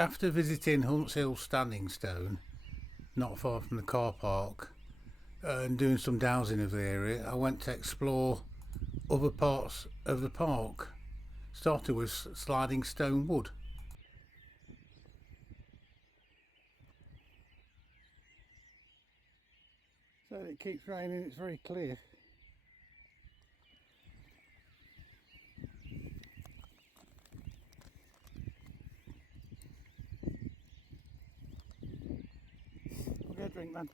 After visiting Hunt's Hill Standing Stone, not far from the car park, and doing some dowsing of the area, I went to explore other parts of the park, starting with Sliding Stone Wood. So it keeps raining, it's very clear. I'll get a drink, man.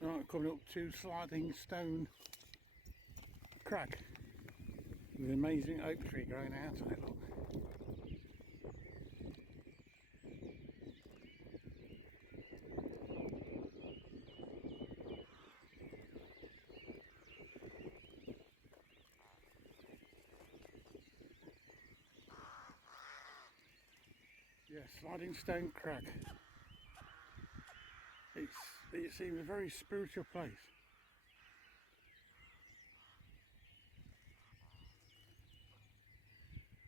Right, coming up to Sliding Stone Crag with an amazing oak tree growing out of it, look. Yeah, Sliding Stone Crag. It seems a very spiritual place.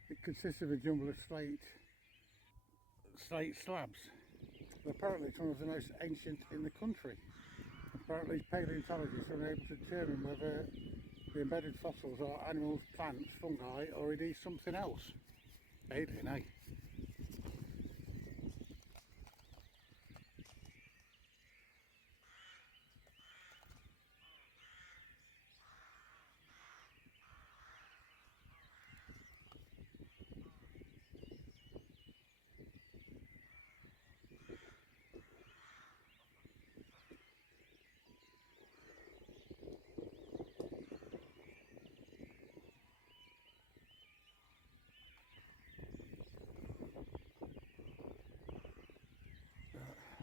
It consists of a jumble of slate slabs. Apparently it's one of the most ancient in the country. Apparently paleontologists are unable to determine whether the embedded fossils are animals, plants, fungi, or indeed something else. Alien, eh?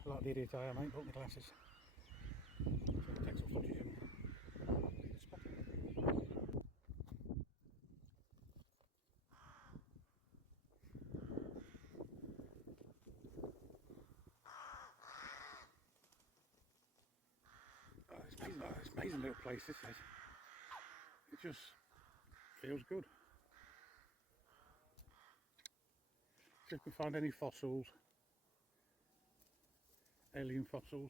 Like the idiot I am, I ain't brought my glasses. So I'll take some footage and spot it. It's amazing little place, this is. It just feels good. See if we can find any fossils, alien fossils.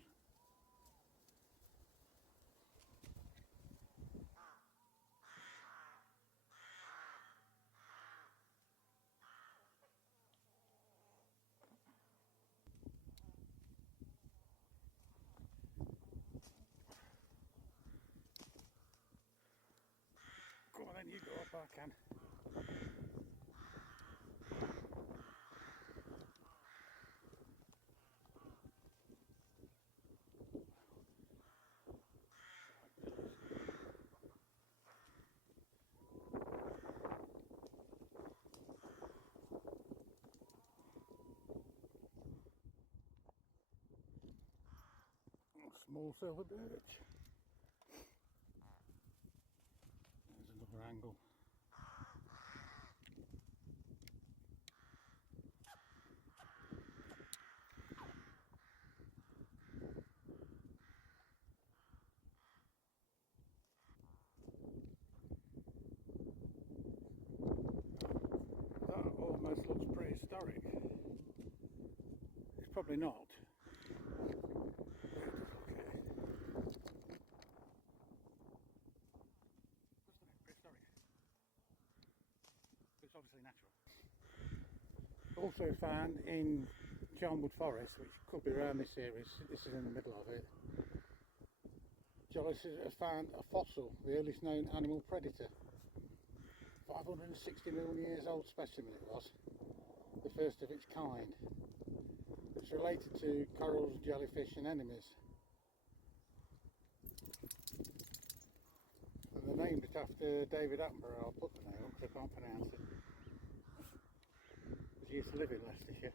Come on then, you go up, I can. Small silver birch. There's another angle. That almost looks prehistoric. It's probably not. It's obviously natural. Also found in Charnwood Forest, which could be around this area, this is in the middle of it. Geologists have found a fossil, the earliest known animal predator. 560 million years old specimen it was, the first of its kind. It's related to corals, jellyfish and enemies. And they're named it after David Attenborough. I'll put the name up because I can't pronounce it. He used to live in Leicestershire.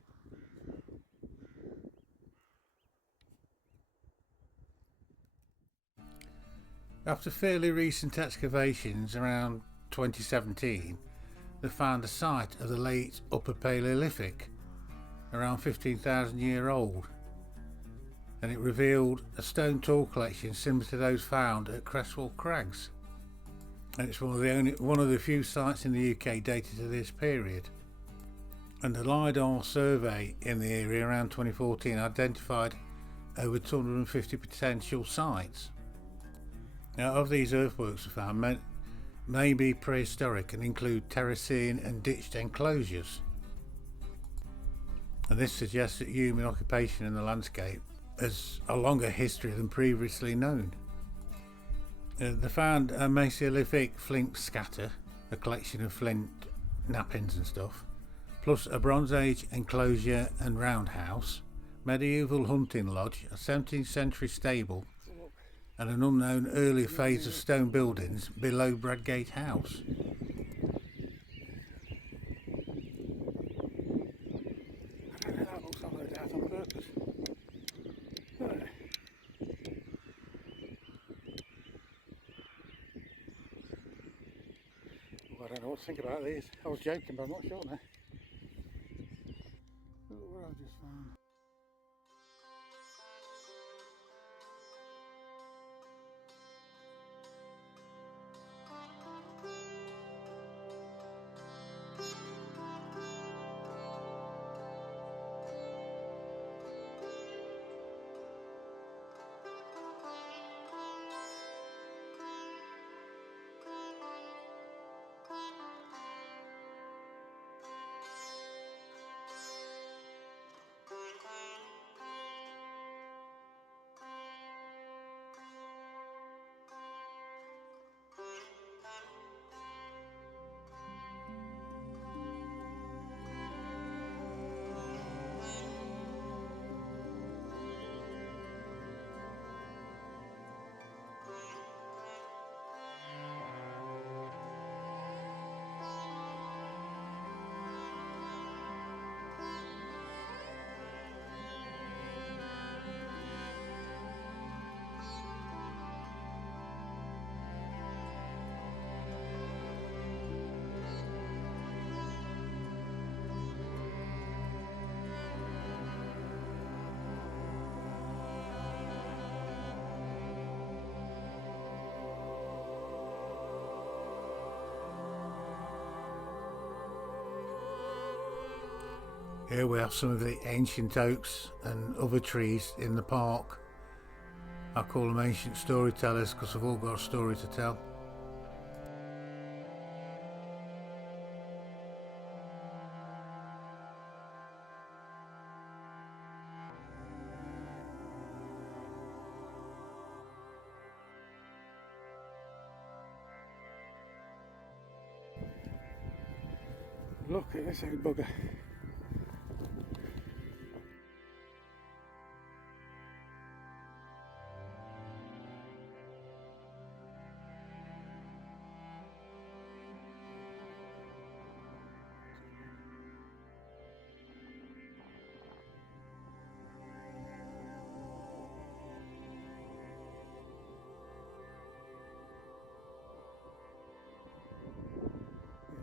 After fairly recent excavations around 2017, they found a site of the late Upper Palaeolithic, around 15,000 years old, and it revealed a stone tool collection similar to those found at Cresswell Crags. and it's one of the few sites in the UK dated to this period. And a LiDAR survey in the area around 2014 identified over 250 potential sites. Now, of these earthworks found may be prehistoric and include terracing and ditched enclosures. And this suggests that human occupation in the landscape has a longer history than previously known. They found a Mesolithic flint scatter, a collection of flint knappings and stuff, plus a Bronze Age enclosure and roundhouse, medieval hunting lodge, a 17th century stable, and an unknown early phase of stone buildings below Bradgate House. That looks like that on purpose. I don't know what to think about these. I was joking, but I'm not sure now. Look what I've just found. Here we have some of the ancient oaks and other trees in the park. I call them ancient storytellers because they've all got a story to tell. Look at this old bugger.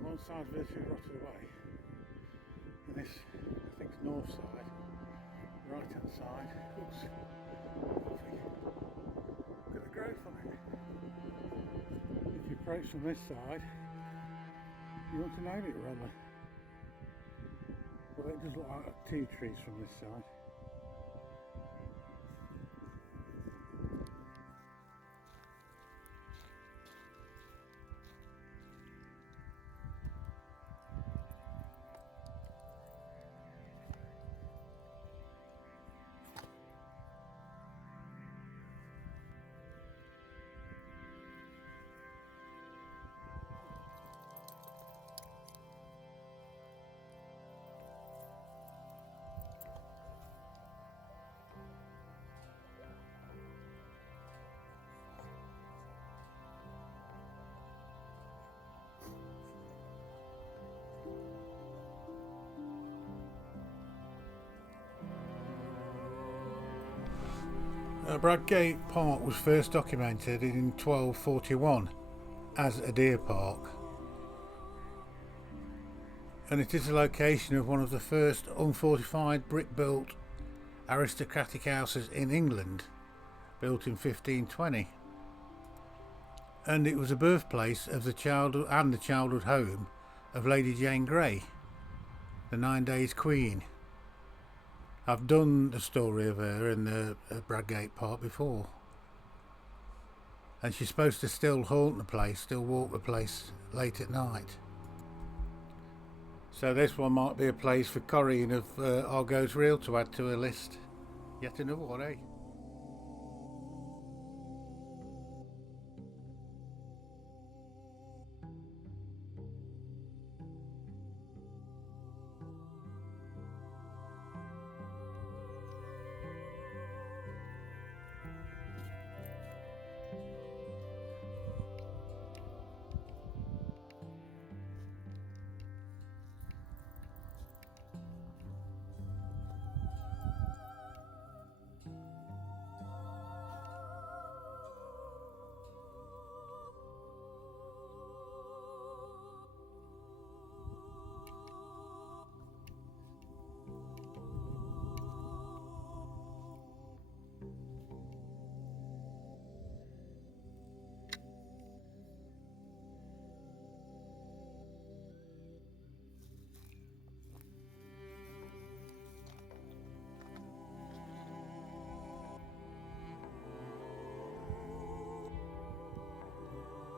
One side virtually rotted away, and this, I think, is north side, right hand side, looks lovely. Look at the growth on it. If you approach from this side, you want to name it rather. Well, it does look like 2 trees from this side. Bradgate Park was first documented in 1241 as a deer park, and it is the location of one of the first unfortified brick-built aristocratic houses in England, built in 1520. and it was the birthplace of the childhood home of Lady Jane Grey, the 9 Days Queen. I've done the story of her in the Bradgate Park before, and she's supposed to still haunt the place, still walk the place late at night. So this one might be a place for Corinne of Argo's Reel to add to her list. Yet another one, eh?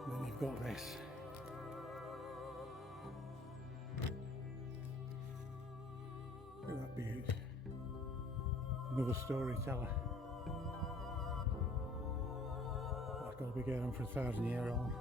Then you've got this. Look at that beaut. Another storyteller. That's got to be going on for 1,000 years on.